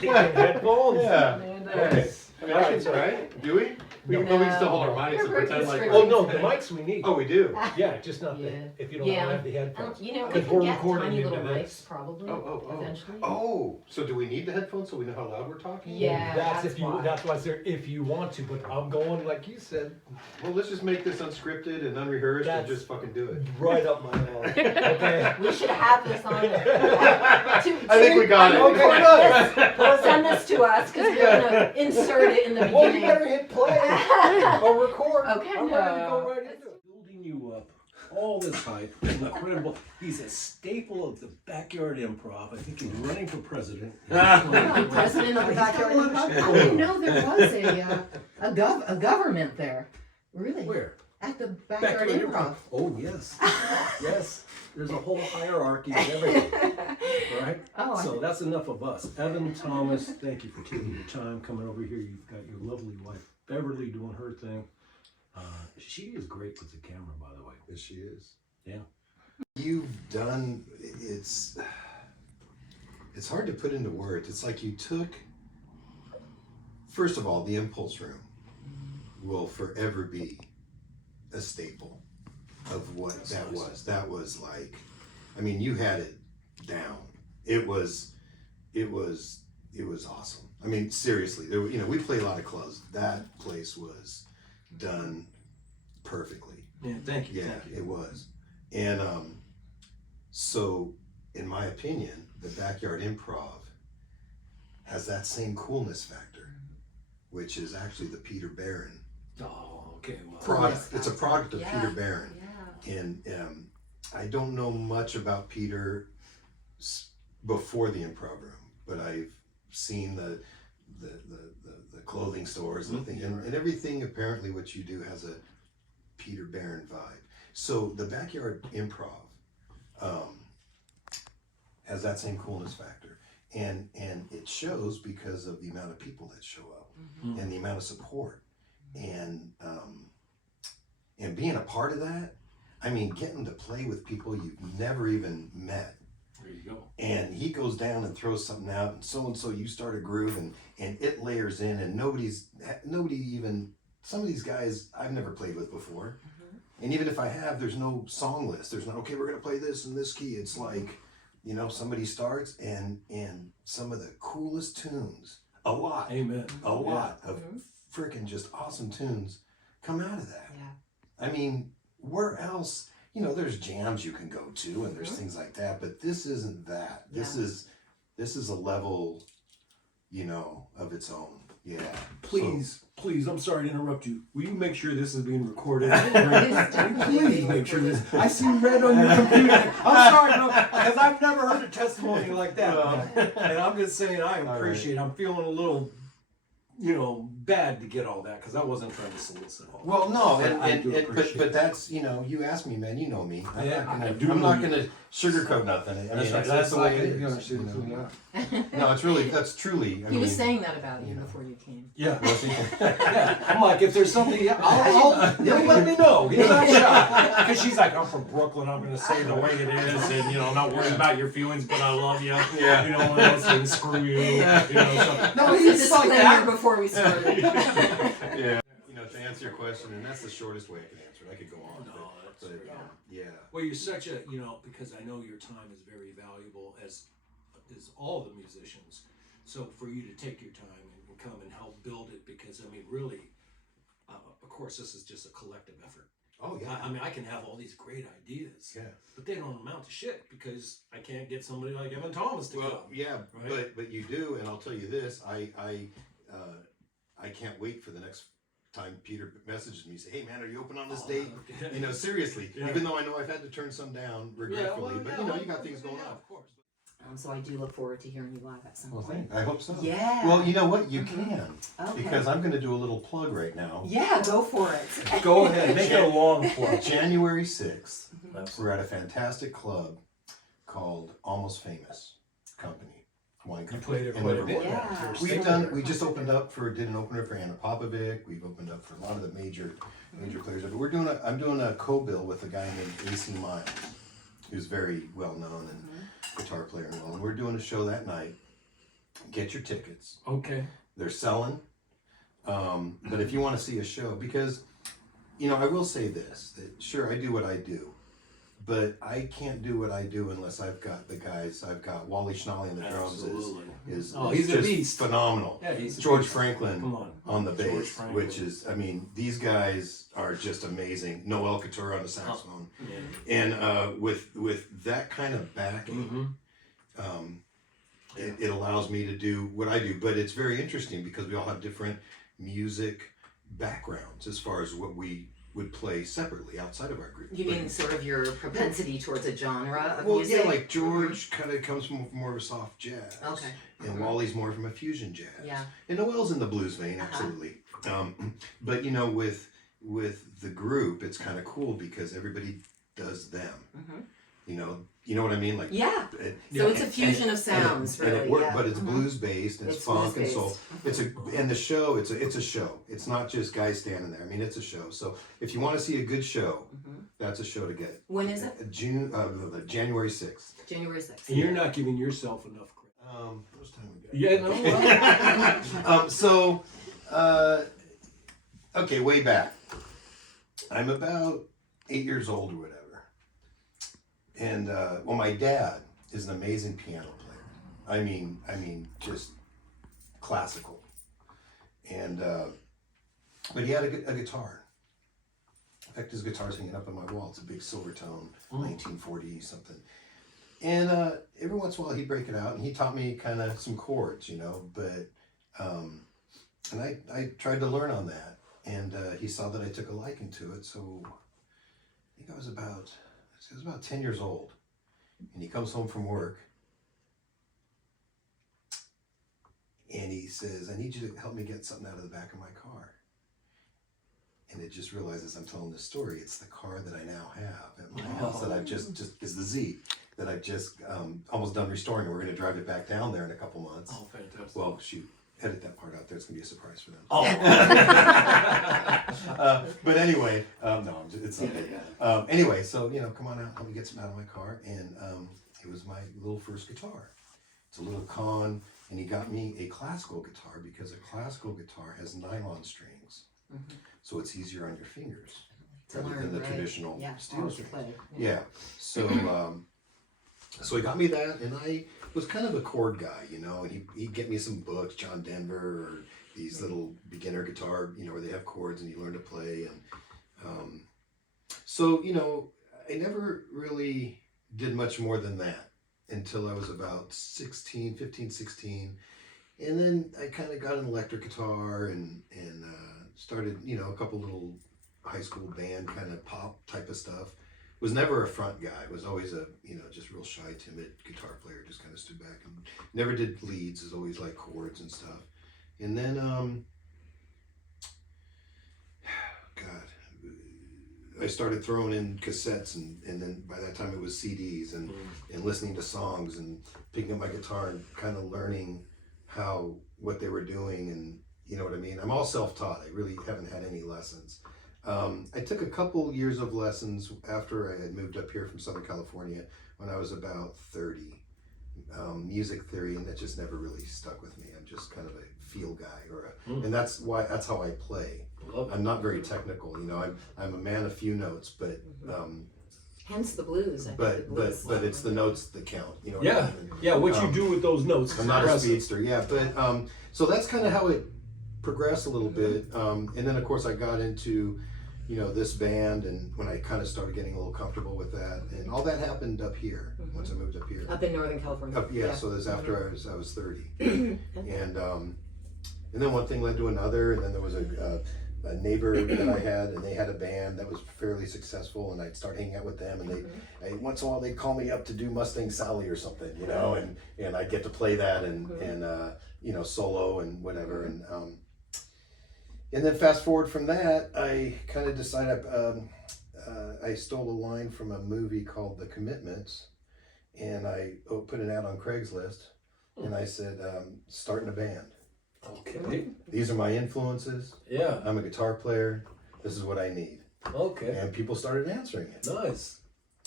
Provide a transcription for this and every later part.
Headphones. Yeah. Okay. I mean, I can, right? Do we? We can still hold our mics and pretend like. Oh no, the mics we need. Oh, we do. Yeah, just not if you don't have the headphones. You know, we Because we're can get recording tiny into little this. mics probably Oh. eventually. Oh, so do we need the headphones so we know how loud we're talking? Yeah, that's why. That's why I said if you want to, but I'm going like you said. Well, let's just make this unscripted and unrehearsed and just fucking do it. Right up my alley. Okay. We should have this on. I think we got it. Okay, good. Send this to us because we're gonna insert it in the beginning. Well, you better hit play or record. Okay, I'm ready to go right into it. Building you up. All this hype. Incredible. He's a staple of the backyard improv. I think he's running for president. President of the backyard improv. I didn't know there was a government there. Really? Where? At the backyard improv. Oh yes, yes. There's a whole hierarchy of everything, right? Oh, So that's enough of us. Evan, Thomas, thank you for taking your time coming over here. You've got your lovely wife Beverly doing her thing. She is great with the camera, by the way. Yes, she is. Yeah. You've done, it's hard to put into words. It's like you took, first of all, the Impulse Room will forever be a staple of what that was. That was like, I mean, you had it down. It was awesome. I mean, seriously, there were, we play a lot of clubs. That place was done perfectly. Yeah, thank you. Yeah, Thank you. it was. And so, in my opinion, the backyard improv has that same coolness factor, which is actually the Peter Barron Oh, okay. Well, product. It's a product of Yeah. Peter Barron. Yeah. And I don't know much about Peter before the improv room, but I've seen the clothing stores and things, and everything. Apparently, what you do has a Peter Barron vibe. So the backyard improv has that same coolness factor, and it shows because of the amount of people that show up and the amount of support, and being a part of that. I mean, getting to play with people you've never even met. there you go. And he goes down and throws something out, and so you start a groove, and it layers in, and nobody even, some of these guys I've never played with before. And even if I have, there's no song list. There's not, okay, we're gonna play this in this key. It's like, somebody starts, and some of the coolest tunes, a lot of freaking just awesome tunes come out of that. Yeah. I mean, where else? There's jams you can go to, and there's things like that, but this isn't that. This is a level, of its own. Yeah. Please, I'm sorry to interrupt you. Will you make sure this is being recorded? Please make sure this. I see red on your computer. I'm sorry, because I've never heard a testimony like that. And I'm just saying, I appreciate. I'm feeling a little, bad to get all that because I wasn't trying to solicit all. Well, no, but that's you asked me, man. You know me. I'm not gonna sugarcoat nothing. I mean, that's the way it is. No, that's truly. He was saying that about you before you came. Yeah. Yeah. I'm like, if there's something, he'll let me know. He's not shy. Because she's like, I'm from Brooklyn. I'm going to say the way it is. And, I'm not worried about your feelings, but I love you. Yeah. One of those things, screw you. So. No, he's like that before we started. Yeah. To answer your question, and that's the shortest way I can answer it. I could go on. Yeah. Well, you're such a, because I know your time is very valuable, as all the musicians. So for you to take your time and come and help build it, because, really, of course, this is just a collective effort. Oh, yeah. I can have all these great ideas, Yeah. but they don't amount to shit because I can't get somebody like Evan Thomas to come. Yeah, right? but you do, and I'll tell you this: I can't wait for the next time Peter messages me and say, "Hey, man, are you open on this date?" Okay. Seriously. Yeah. Even though I know I've had to turn some down regretfully, but you got things going on. Of course. So I do look forward to hearing you live at some point. I hope so. Yeah. Well, you know what? You can. Okay. Because I'm going to do a little plug right now. Yeah, go for it. Go ahead. Make it a long plug. January 6th, we're at a fantastic club called Almost Famous Company. Wine Company. You played it in quite a Liverpool. bit. We just opened up did an opener for Anna Popovic. We've opened up for a lot of the major players. But I'm doing a co-bill with a guy named AC Miles, who's very well known and guitar player and all. And we're doing a show that night. get your tickets. Okay. They're selling. But if you want to see a show, because, I will say this, that sure, I do what I do, but I can't do what I do unless I've got the guys. I've got Wally Schnally on the drums is he's a just beast. Phenomenal. Yeah, he's George beast. Franklin Come on the George bass, Franklin. which is, these guys are just amazing. Noel Couture on the saxophone. Yeah. And with that kind of backing, it allows me to do what I do. But it's very interesting because we all have different music backgrounds as far as what we would play separately outside of our group. You mean sort of your propensity towards a genre of well, music? yeah, like George kind of comes from more of a soft jazz. Okay. And Wally's more from a fusion jazz. Yeah. And Noel's in the blues vein, absolutely. But with the group, it's kind of cool because everybody does them. You know what I mean? Like yeah. So it's a fusion of sounds, and really. it works, but it's blues based, and it's funk and blues-based. soul. And the show, it's a show. It's not just guys standing there. It's a show. So if you want to see a good show, that's a show to get. When is it? January 6th. January 6th. And you're not giving yourself enough credit. How much time we got? Yeah, no. Okay, way back. I'm about 8 years old or whatever. And my dad is an amazing piano player. Just classical. And but he had a guitar. In fact, his guitar's hanging up on my wall. It's a big silver tone, 1940 something. And every once in a while he'd break it out, and he taught me kind of some chords, But and I tried to learn on that, and he saw that I took a liking to it. So I think I was about 10 years old, and he comes home from work, and he says, "I need you to help me get something out of the back of my car." And it just realizes I'm telling this story. It's the car that I now have at my house that I've just is the Z that I've just almost done restoring, and we're going to drive it back down there in a couple months. Oh, fantastic. Well, shoot. Edit that part out there. It's going to be a surprise for them. Oh. But anyway, no, it's not. Anyway, so, come on out, help me get some out of my car. And it was my little first guitar. It's a little Con, and he got me a classical guitar because a classical guitar has nylon strings. So it's easier on your fingers rather than the traditional steel strings. Yeah. So, so he got me that, and I was kind of a chord guy, and he'd get me some books, John Denver, or these little beginner guitar, where they have chords and you learn to play. And so, I never really did much more than that until I was about 15, 16. And then I kind of got an electric guitar and started, a couple little high school band kind of pop type of stuff. Was never a front guy. Was always a, just real shy, timid guitar player. Just kind of stood back and never did leads. Was always like chords and stuff. And then, I started throwing in cassettes, and then by that time it was CDs and listening to songs and picking up my guitar and kind of learning what they were doing, and you know what I mean. I'm all self-taught. I really haven't had any lessons. I took a couple years of lessons after I had moved up here from Southern California when I was about 30. Music theory, and that just never really stuck with me. I'm just kind of a feel guy, and that's how I play. I'm not very technical, I'm a man of few notes, but hence the blues. But it's the notes that count. What Yeah, I mean? yeah. What you do with those notes? I'm not a speedster, but so that's kind of how it progressed a little bit, and then of course I got into this band, and when I kind of started getting a little comfortable with that, and all that happened up here once I moved up here. Up in Northern California. So this after I was 30, and then one thing led to another, and then there was a neighbor that I had, and they had a band that was fairly successful, and I'd start hanging out with them, and they once in a while they'd call me up to do Mustang Sally or something, and I'd get to play that and solo and whatever, and then fast forward from that, I kind of decided I stole a line from a movie called The Commitments, and I put an ad on Craigslist, and I said, starting a band. Okay. These are my influences. Yeah. I'm a guitar player. This is what I need. Okay. And people started answering it. Nice.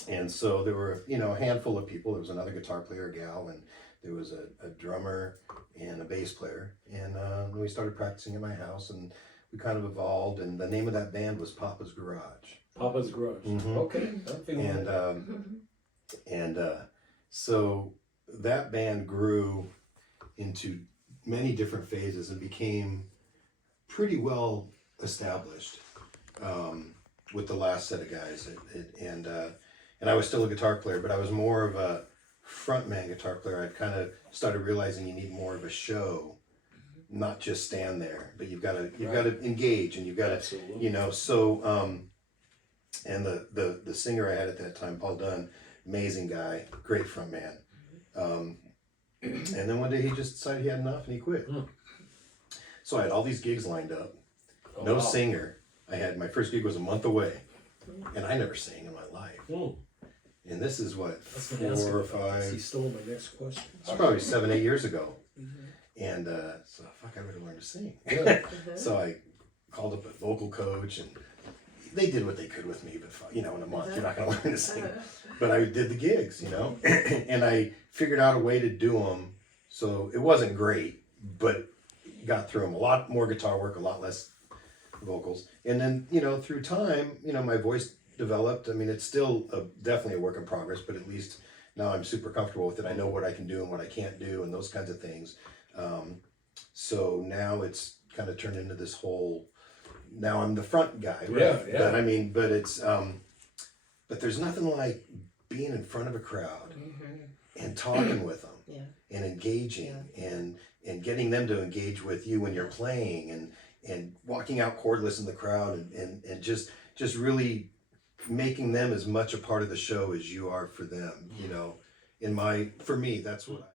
And so there were, a handful of people. There was another guitar player, a gal, and there was a drummer and a bass player, and we started practicing at my house, and we kind of evolved, and the name of that band was Papa's Garage. Papa's Garage. Mhm. Okay, I'm feeling that. And so that band grew into many different phases and became pretty well established with the last set of guys. And I was still a guitar player, but I was more of a frontman guitar player. I'd kind of started realizing you need more of a show, not just stand there, but you've got to engage, and you've got to, Absolutely. you know. So and the singer I had at that time, Paul Dunn, amazing guy, great frontman. And then one day he just decided he had enough and he quit. So I had all these gigs lined up, Oh, no wow. singer. I had my first gig was a month away, and I never sang in my life. Mm. And this is what, That's gonna ask 4 him or about this. He 5, stole my next question. it's probably 7, 8 years ago. And so fuck, I better learn to sing. Yeah. So I called up a vocal coach, and they did what they could with me, but in a month you're not going to learn to sing. But I did the gigs, and I figured out a way to do them. So it wasn't great, but got through them. A lot more guitar work, a lot less vocals. And then, through time, my voice developed. I mean, it's still definitely a work in progress, but at least now I'm super comfortable with it. I know what I can do and what I can't do and those kinds of things. So now it's kind of turned into this whole, now I'm the front guy, right? Yeah. But it's, but there's nothing like being in front of a crowd and talking with them and engaging and getting them to engage with you when you're playing and walking out cordless in the crowd and just really making them as much a part of the show as you are for them, for me, that's what